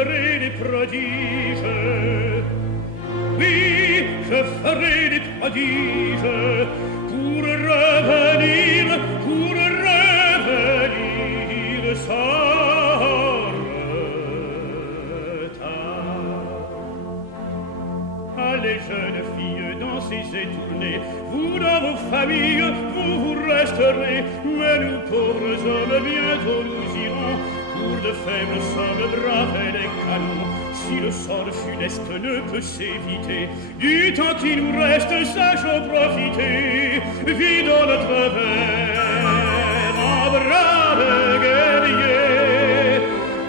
ferai des prodiges. Oui, je ferai des prodiges pour revenir sans retard. Allez, jeunes filles, dansez et tournez, vous dans vos familles, vous resterez, mais nous pauvres hommes, bientôt nous irons pour de faibles sommes braver les canons. Si le sort funeste ne peut s'éviter, du temps qui nous reste, sachons profiter, vidons notre verre en brave guerrier.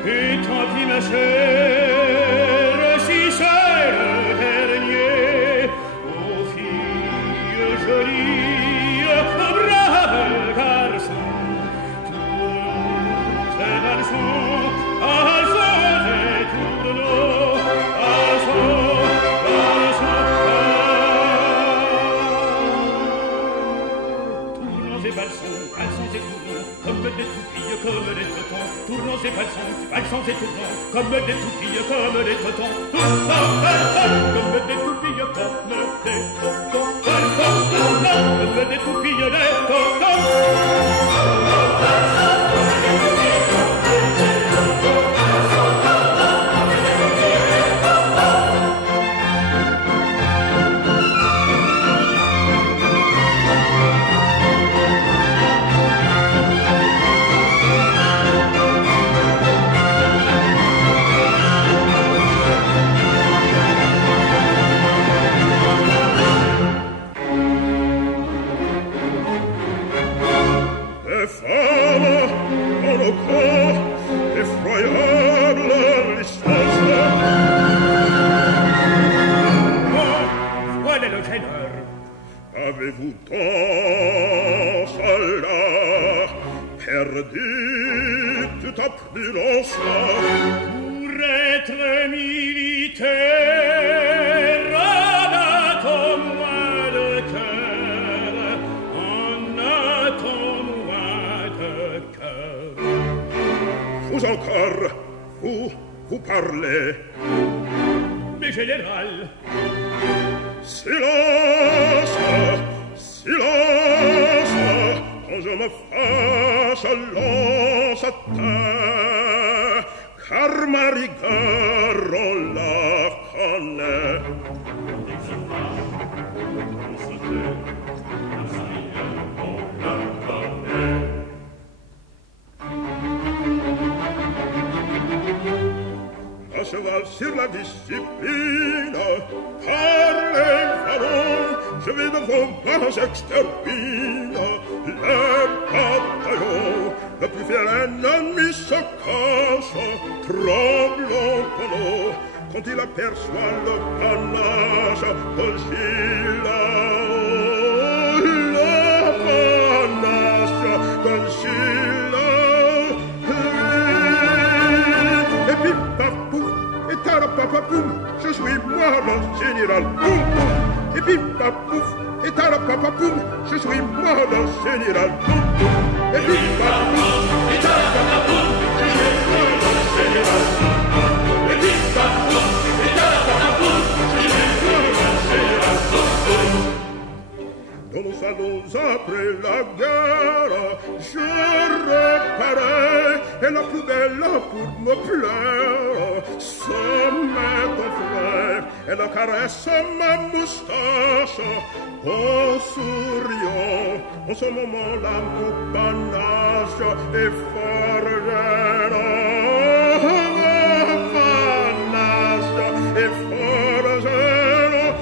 Et tant pis ma chère, si c'est le dernier, ô filles jolies, braves garçons, tous ces garçons, comme des toutons, tournons et valsons, valsons et tournons, comme des toupilles, comme des toutons, tournons, valsons, comme des toupilles, comme des toutons, valsons, tournons, comme des toupilles, des toutons. Avez-vous tant cela perdu toute prudence pour être militaire? En a-t-on moins de cœur? En a-t-on moins de cœur? Vous encore, vous parlez. Mais général, silence, silence, quand je me fasse lance à terre, car ma rigueur on la connaît. À cheval sur la discipline, par les ballons, je vais devant ma extermine. Le bataillon, le plus fier ennemi se cache, tremblant tonneau, quand il aperçoit le panache de Gilles. Le panache de Gilles. Et puis, paf, pouf, et tarapapapoum, je suis moi le général. Poum, poum. Et puis, paf, pouf, et tarapapapoum, je suis moi le général. Poum, poum. Et puis, paf, pouf, et tarapapapoum, je suis moi le général. Et puis, paf, pouf, et tarapapapoum, je suis moi le général. Dans nos salons après la guerre, je reparais, et la plus belle pour me plaire se met en fleur, elle caresse ma moustache en souriant. En ce moment-là, mon panache est fort gênant. Mon panache est fort gênant.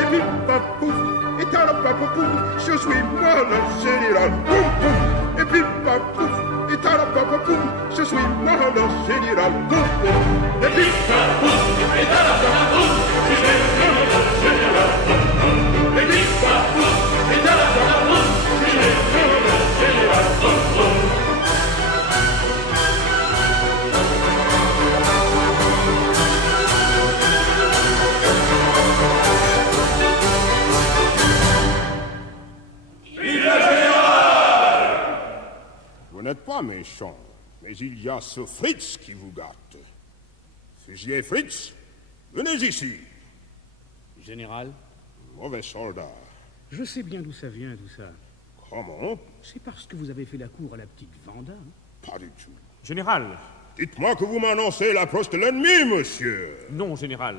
Et puis, papouf, et tarapapapoum, je suis moi le général. Poum, poum. Et puis, papouf, et tarapapapoum, je suis moi le général. Poum, poum. Et puis, papouf, et tarapapapoum, je suis moi le général. Poum, poum. Et puis, papouf, et tarapapapoum, je suis moi le général. Poum, poum. Vous n'êtes pas méchant. Mais il y a ce Fritz qui vous gâte. Fusiez Fritz, venez ici. Général? Mauvais soldat. Je sais bien d'où ça vient, tout ça. Comment? C'est parce que vous avez fait la cour à la petite Vanda. Hein? Pas du tout. Général! Dites-moi que vous m'annoncez l'approche de l'ennemi, monsieur. Non, général.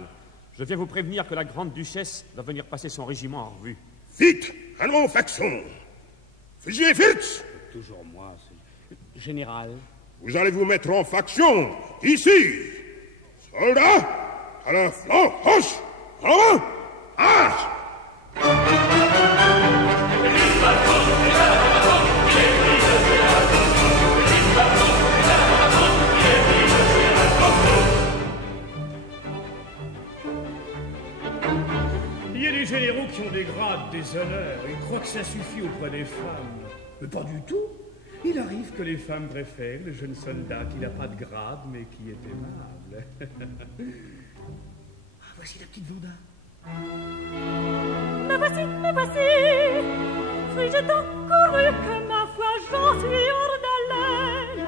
Je viens vous prévenir que la grande duchesse va venir passer son régiment en revue. Vite, allons aux factions. Fusiez Fritz. Toujours moi, c'est... Général? Vous allez vous mettre en faction, ici. Soldats, à la flanc, roche, en avant, marche. Il y a des généraux qui ont des grades, des honneurs. Ils croient que ça suffit auprès des femmes. Mais pas du tout. Il arrive que les femmes préfèrent le jeune soldat qui n'a pas de grade, mais qui est aimable. Ah, voici la petite Vanda. Me voici, suis-je tant couru que ma foi j'en suis hors d'haleine.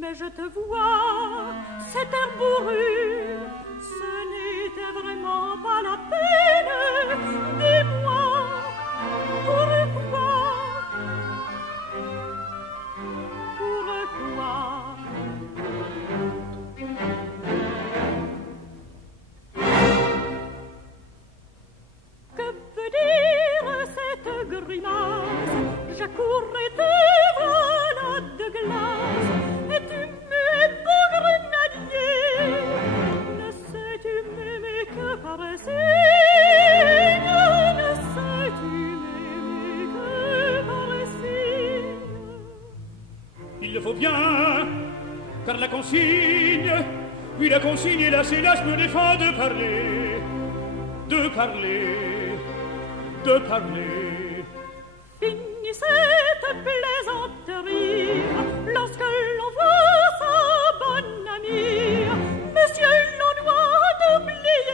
Mais je te vois, cet air bourru, ce n'était vraiment pas la peine. Dis-moi, pourquoi? Que veut dire cette grimace? Je courais devant de glace, et tu muais, beau grenadier. Ne sais-tu m'aimer que par signe? Ne sais-tu m'aimer que par signe? Il le faut bien, car la consigne, puis la consigne et la sélasse me défend de parler, de parler, de parler. Finis cette plaisanterie lorsque l'on voit sa bonne amie. Monsieur, l'on doit oublier.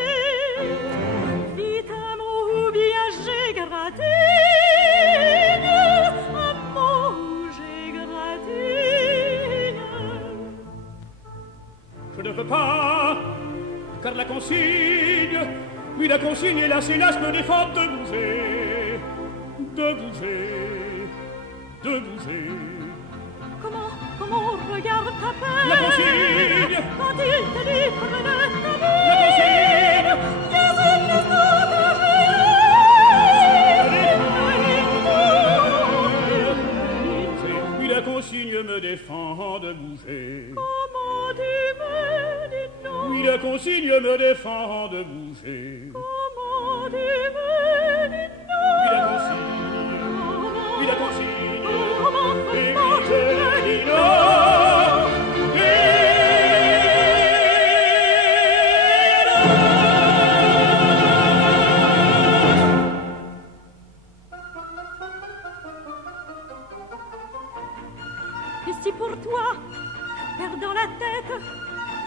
Vite un mot ou bien j'égratigne, un mot ou j'égratigne. Je ne veux pas, car la consigne, puis la consigne et la sélasse me défendent de bouger, de bouger, de bouger. Comment regarde ta peine? La consigne! Quand il te dit prenez ta main. La consigne! Puis la consigne me défend de bouger. Comment tu me dis non? Puis la consigne me défend de bouger. Comment tu me dis non? Puis la consigne, puis la consigne, Comment et comment puis tu je me dis dis non. Ici pour toi, perdant la tête,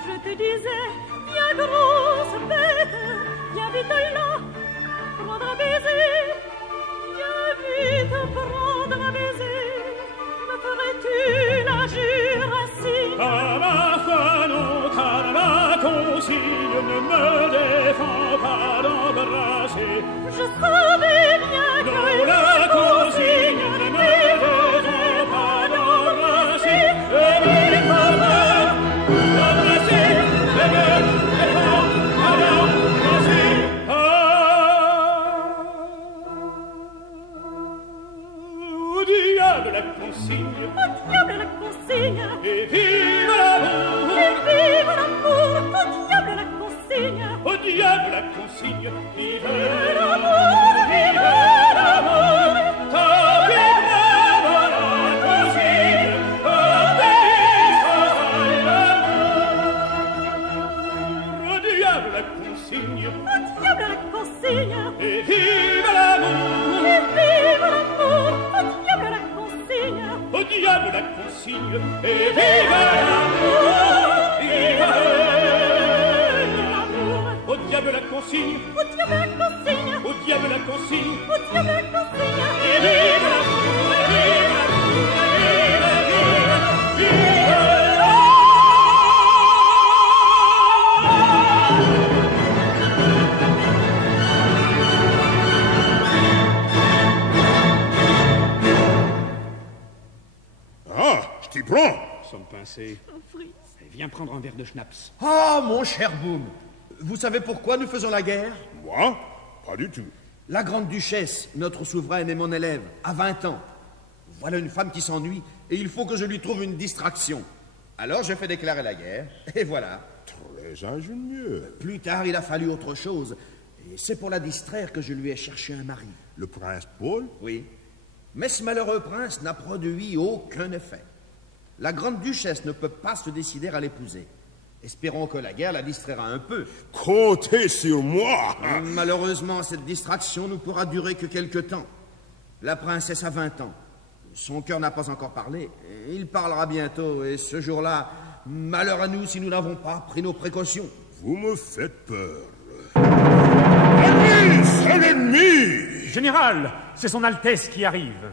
je te disais, viens grosse bête, viens vite là, prendre un baiser, viens vite prendre un baiser, me ferais-tu l'injure ainsi? À ma foi, non, car la consigne ne me défend pas d'embrasser. Je savais bien Non, que la consigne ne me défend pas d'embrasser. Et il faut pas d'embrasser, et me défend pas d'embrasser. Au diable la consigne, au diable la consigne, et vive l'amour. et vive l'amour, au diable la consigne, Au diable la consigne, vive l'amour, vive l'amour. ta vive la consigne, au diable la consigne, Au diable la consigne, et vive l'amour. et vive l'amour, au diable la consigne, Au diable la consigne, et vive l'amour, vive l'amour. Au diable la consigne. consigne, au diable la consigne, au diable la consigne, au diable la consigne. et vive la cour, et vive la cour, et vive, vive, vive. Ah, je t'y prends. Nous sommes pincés. Oh, Fritz. Viens prendre un verre de schnapps. Ah, mon cher Boum, vous savez pourquoi nous faisons la guerre? Moi? Pas du tout. La grande duchesse, notre souveraine et mon élève, a 20 ans. Voilà une femme qui s'ennuie et il faut que je lui trouve une distraction. Alors je fais déclarer la guerre et voilà. Très ingénieux. Plus tard, il a fallu autre chose. Et c'est pour la distraire que je lui ai cherché un mari. Le prince Paul? Oui. Mais ce malheureux prince n'a produit aucun effet. La grande duchesse ne peut pas se décider à l'épouser. Espérons que la guerre la distraira un peu. Comptez sur moi. Malheureusement, cette distraction ne pourra durer que quelque temps. La princesse a 20 ans. Son cœur n'a pas encore parlé. Il parlera bientôt, et ce jour-là, malheur à nous si nous n'avons pas pris nos précautions. Vous me faites peur. L'ennemi, c'est l'ennemi. Général, c'est son Altesse qui arrive.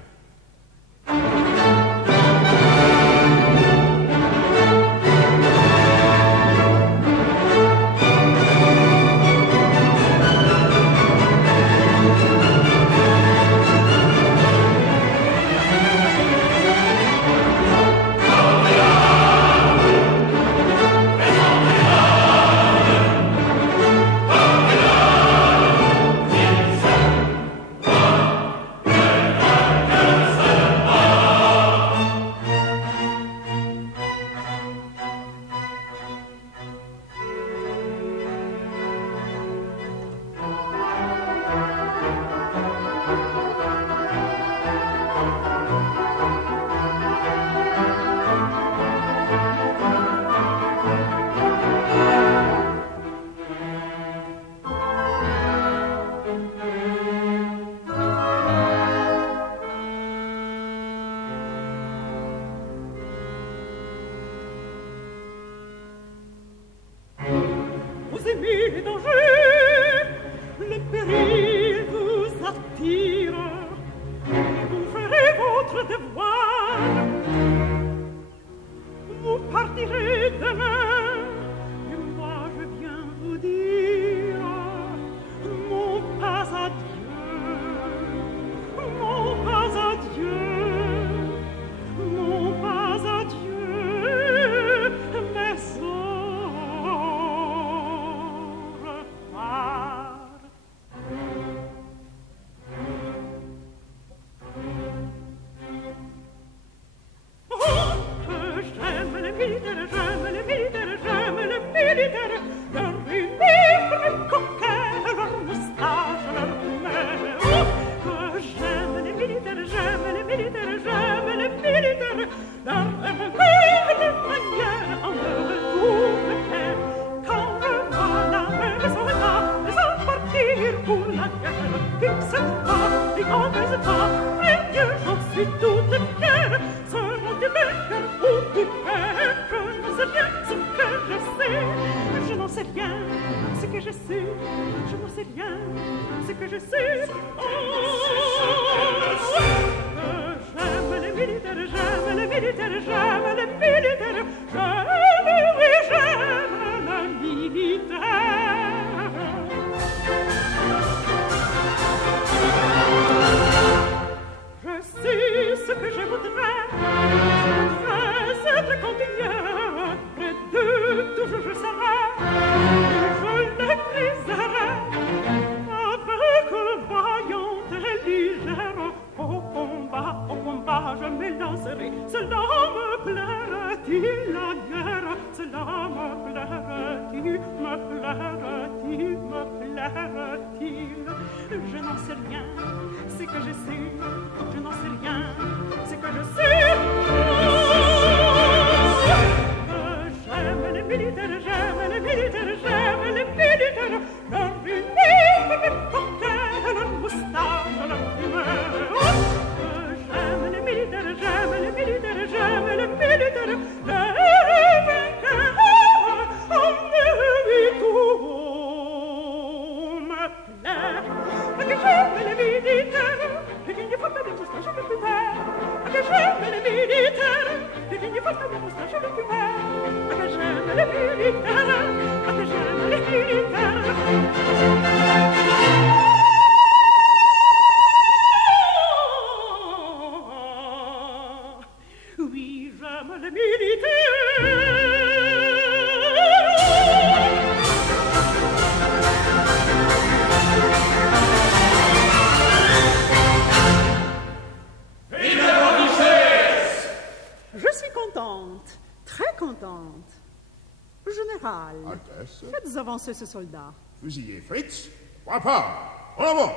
avancer ce soldat? Fusillé Fritz. Papa, en avant.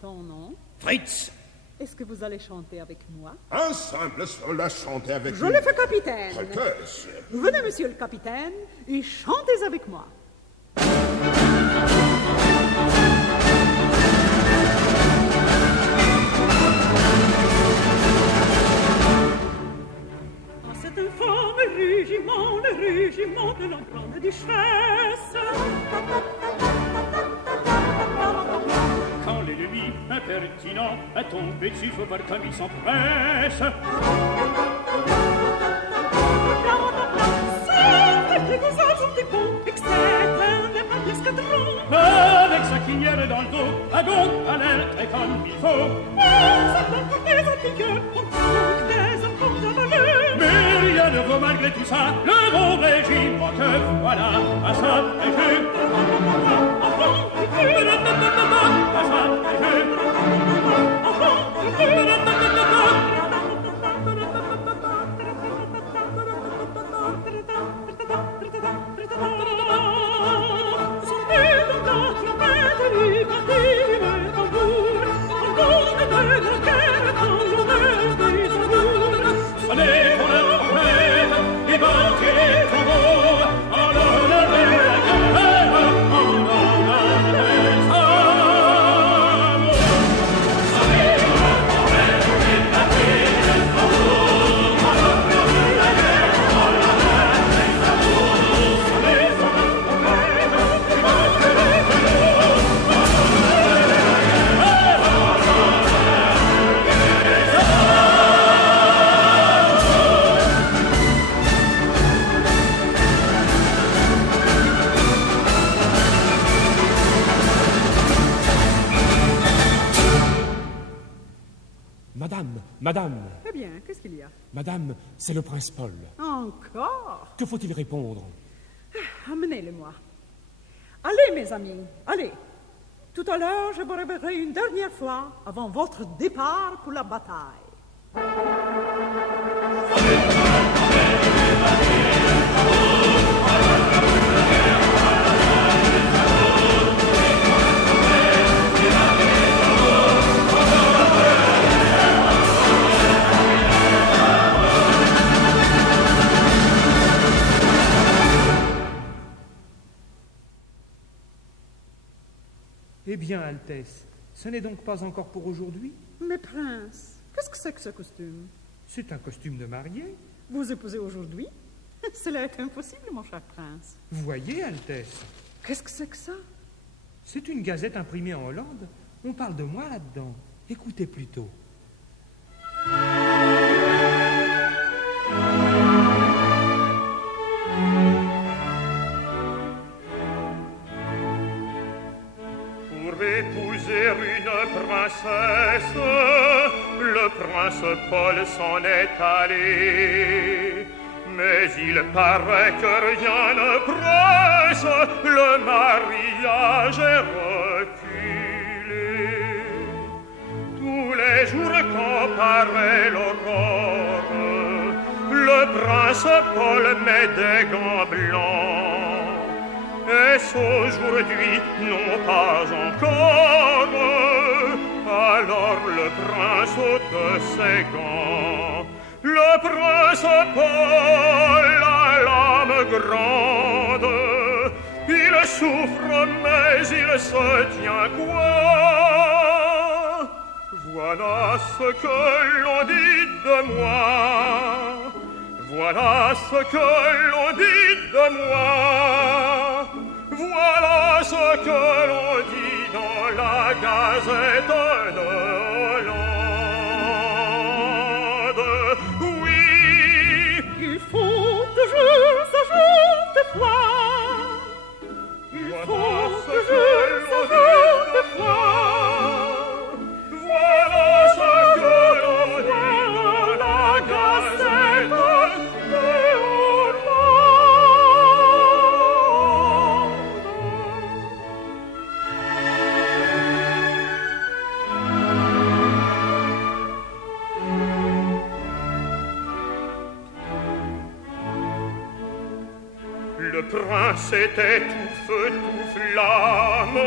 Ton nom? Fritz. Est-ce que vous allez chanter avec moi? Un simple soldat chanter avec Je le fais, capitaine. Altesse. Venez, monsieur le capitaine, et chantez avec moi. C'est un fameux régiment, le régiment de l'empereur Duchesse. Quand l'ennemi impertinent a tombé dessus, faut voir comme il s'empresse. C'est que vous argentez bon, et que c'est un épingle escadron. Avec sa crinière dans le dos, à gauche, à l'air, très comme il faut. Ça peut pour des antiqueurs, on trouve des enfants de valeur. Mais rien ne vaut malgré tout ça le bon régiment que voilà à ça et je. À ça et Madame, Eh bien, qu'est-ce qu'il y a? madame, c'est le prince Paul. Encore? Que faut-il répondre? Amenez-le-moi. Allez, mes amis, allez. Tout à l'heure, je vous réveillerai une dernière fois avant votre départ pour la bataille. Eh bien, Altesse, ce n'est donc pas encore pour aujourd'hui? Mais prince, qu'est-ce que c'est que ce costume? C'est un costume de mariée. Vous épousez aujourd'hui? Cela est impossible, mon cher prince. Voyez, Altesse, Qu'est-ce que c'est que ça? c'est une gazette imprimée en Hollande. On parle de moi là-dedans. Écoutez plutôt. Pour épouser une princesse, le prince Paul s'en est allé. Mais il paraît que rien ne presse, le mariage est reculé. Tous les jours quand paraît l'aurore, le prince Paul met des gants blancs. Est-ce aujourd'hui? Non, pas encore. Alors le prince ôte ses gants. Le prince Paul a l'âme grande. Il souffre, mais il se tient quoi? Voilà ce que l'on dit de moi. Voilà ce que l'on dit de moi. Voilà ce que l'on dit dans la Gazette de Hollande. Oui, Il faut toujours ce jour de foi. Il voilà faut ce toujours que ce l'on jour dit de de foi. moi. Voilà ce que l'on dit dans la Gazette de Hollande. Le prince était tout feu tout flamme,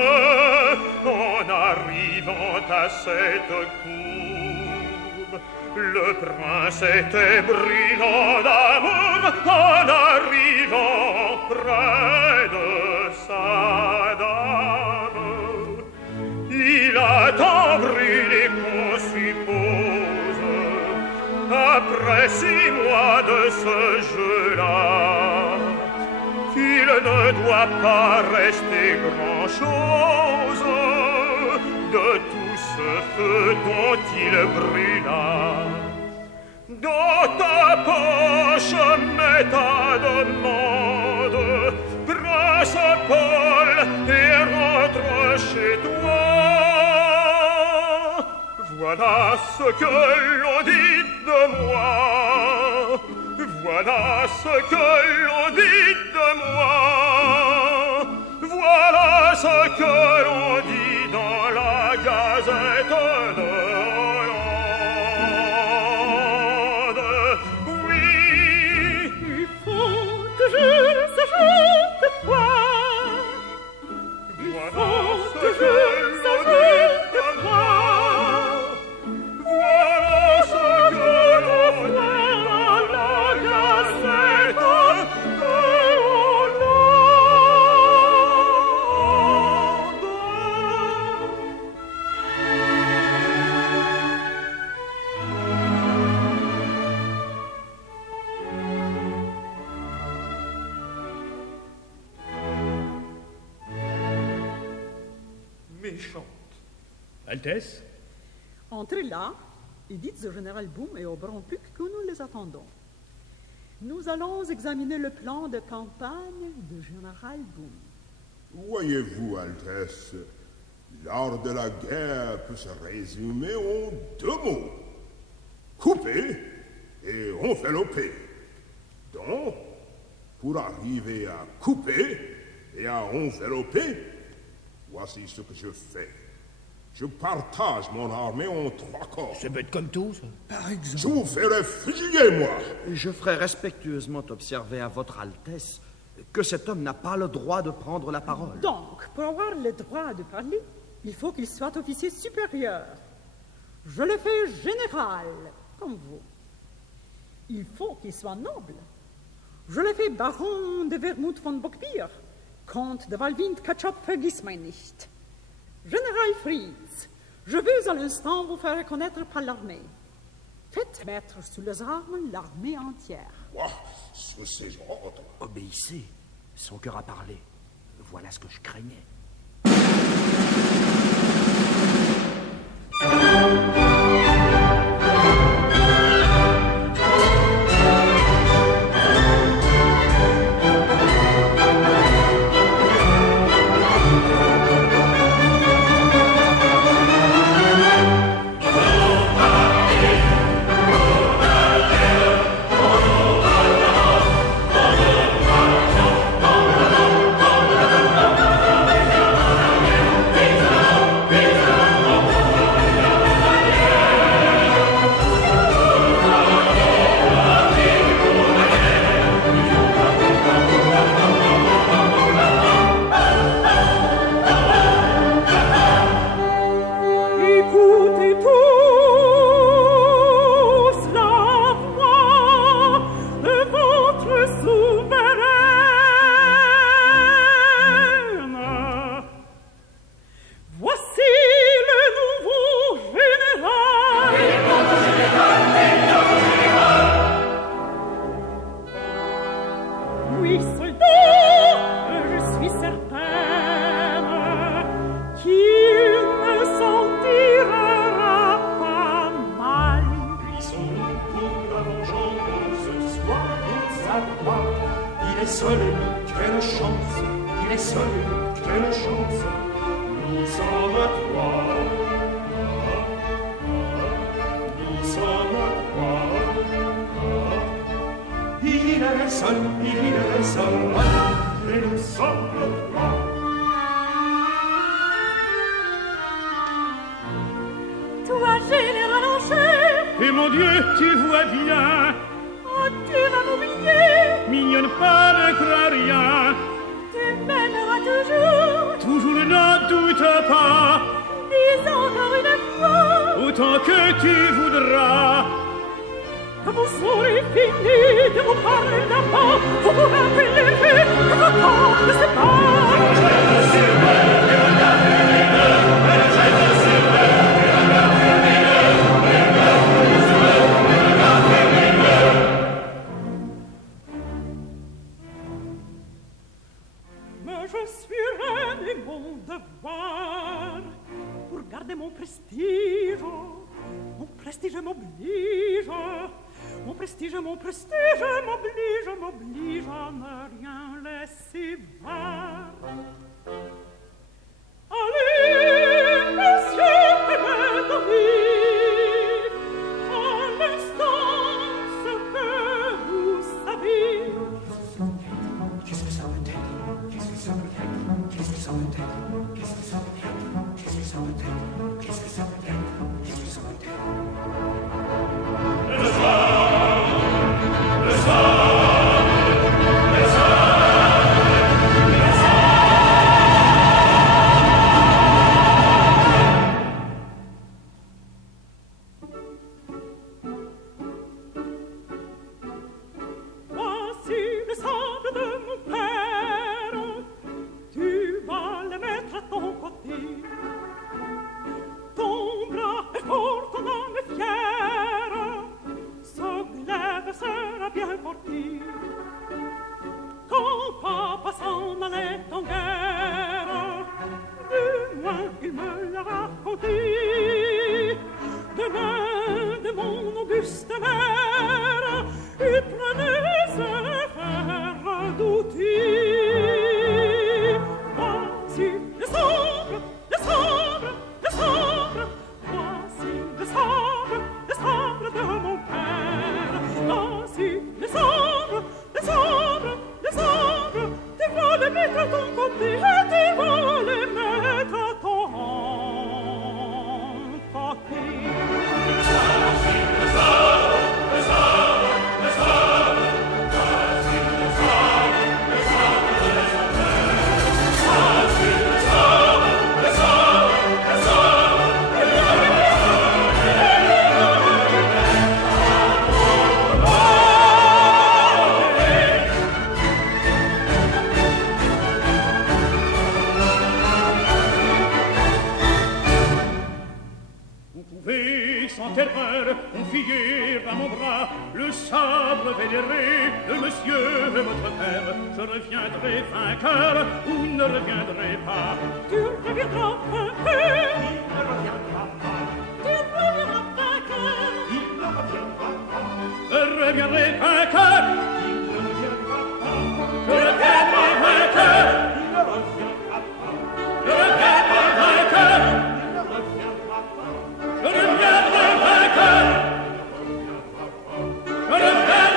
en arrivant à cette cour. Le prince était brillant d'amour en arrivant près de sa dame. Il a tant brûlé qu'on suppose, après 6 mois de ce jeu-là, qu'il ne doit pas rester grand-chose de tout ce feu dont il brûla. Dans ta poche, mets ta demande, prince Paul, et rentre chez toi. Voilà ce que l'on dit de moi. Voilà ce que l'on dit de moi. Voilà ce que l'on dit dans la Gazette de Hollande. Oui, il faut que je s'ajoute de foi. Voilà ce que l'on dit de moi. Voilà ce que l'on dit dans la Gazette de Hollande. Méchante. Altesse, Entrez là et dites au général Boum et au Baron-Puc que nous les attendons. Nous allons examiner le plan de campagne du général Boum. Voyez-vous, Altesse, l'art de la guerre peut se résumer en 2 mots. Couper et envelopper. Donc, pour arriver à couper et à envelopper, voici ce que je fais. Je partage mon armée en 3 corps. C'est bête comme tout, ça. Par Je exemple, vous ferai fusiller, moi. je ferai respectueusement observer à votre Altesse que cet homme n'a pas le droit de prendre la parole. Donc, pour avoir le droit de parler, il faut qu'il soit officier supérieur. Je le fais général, comme vous. Il faut qu'il soit noble. Je le fais baron de Wermuth von Bockbier, comte de Walwind Katschop, vergiss mein nicht. Général Fritz, je veux à l'instant vous faire reconnaître par l'armée. Faites mettre sous les armes l'armée entière. Moi, sous ces ordres. Obéissez, son cœur a parlé. Voilà ce que je craignais. Toi, général en chef, Et mon Dieu, tu vois bien, oh, tu vas m'oublier, mignonne, pas ne crois rien. tu m'aimeras toujours. autant que tu voudras. Vous aurez fini de vous parler d'abord, vous vous rappellerez que votre temps ne sait pas. Mais je suis reine et mon devoir pour garder mon prestige. Mon prestige m'oblige. Mon prestige m'oblige à ne rien laisser voir. Allez, monsieur, faites d'avis, à l'instant ce que vous savez. Qu'est-ce que ça veut dire? Qu'est-ce que ça veut dire? Qu'est-ce que ça veut dire? Qu'est-ce que ça veut dire? Qu'est-ce que ça veut dire? Qu'est-ce que ça veut dire? Qu'est-ce que ça veut dire? Le soir, le soir, le soir, le soir. Voici le sable de mon père, tu vas le mettre à ton côté. Ton bras est fort, ton âme est fière, ce glaive sera bien porté. Quand papa s'en allait en guerre, du moins il me l'a raconté. Demain de mon auguste mère, il prenait ses frères d'outils. Voici le sable, le sable, le sable. Voici le sable de mon père. Voici le sable, le sable, le sable. Tu vas le mettre à ton côté et tu vas le mettre à ton côté. Voici le sable, le sable, le sable. Voici le sable, le sable de son père. Voici le sable, le sable, le sable. Vous pouvez sans terreur confier à mon bras le sabre vénéré de monsieur votre père. Je reviendrai vainqueur ou ne reviendrai pas. Tu reviendras vainqueur. Il ne reviendra pas. Tu reviendras vainqueur. Il ne reviendra pas. Je reviendrai vainqueur. Il ne reviendra pas. Je reviendrai vainqueur. Il ne reviendra pas. Je reviendrai vainqueur. Il ne reviendra pas. Je reviendrai vainqueur. Je reviendrai vainqueur. Je reviendrai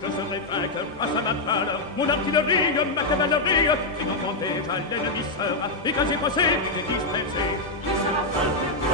Je serai vainqueur grâce à ma valeur, mon artillerie, ma cavalerie. Et quand déjà l'ennemi sera écrasé, passé et dispersé. Qui sera vainqueur?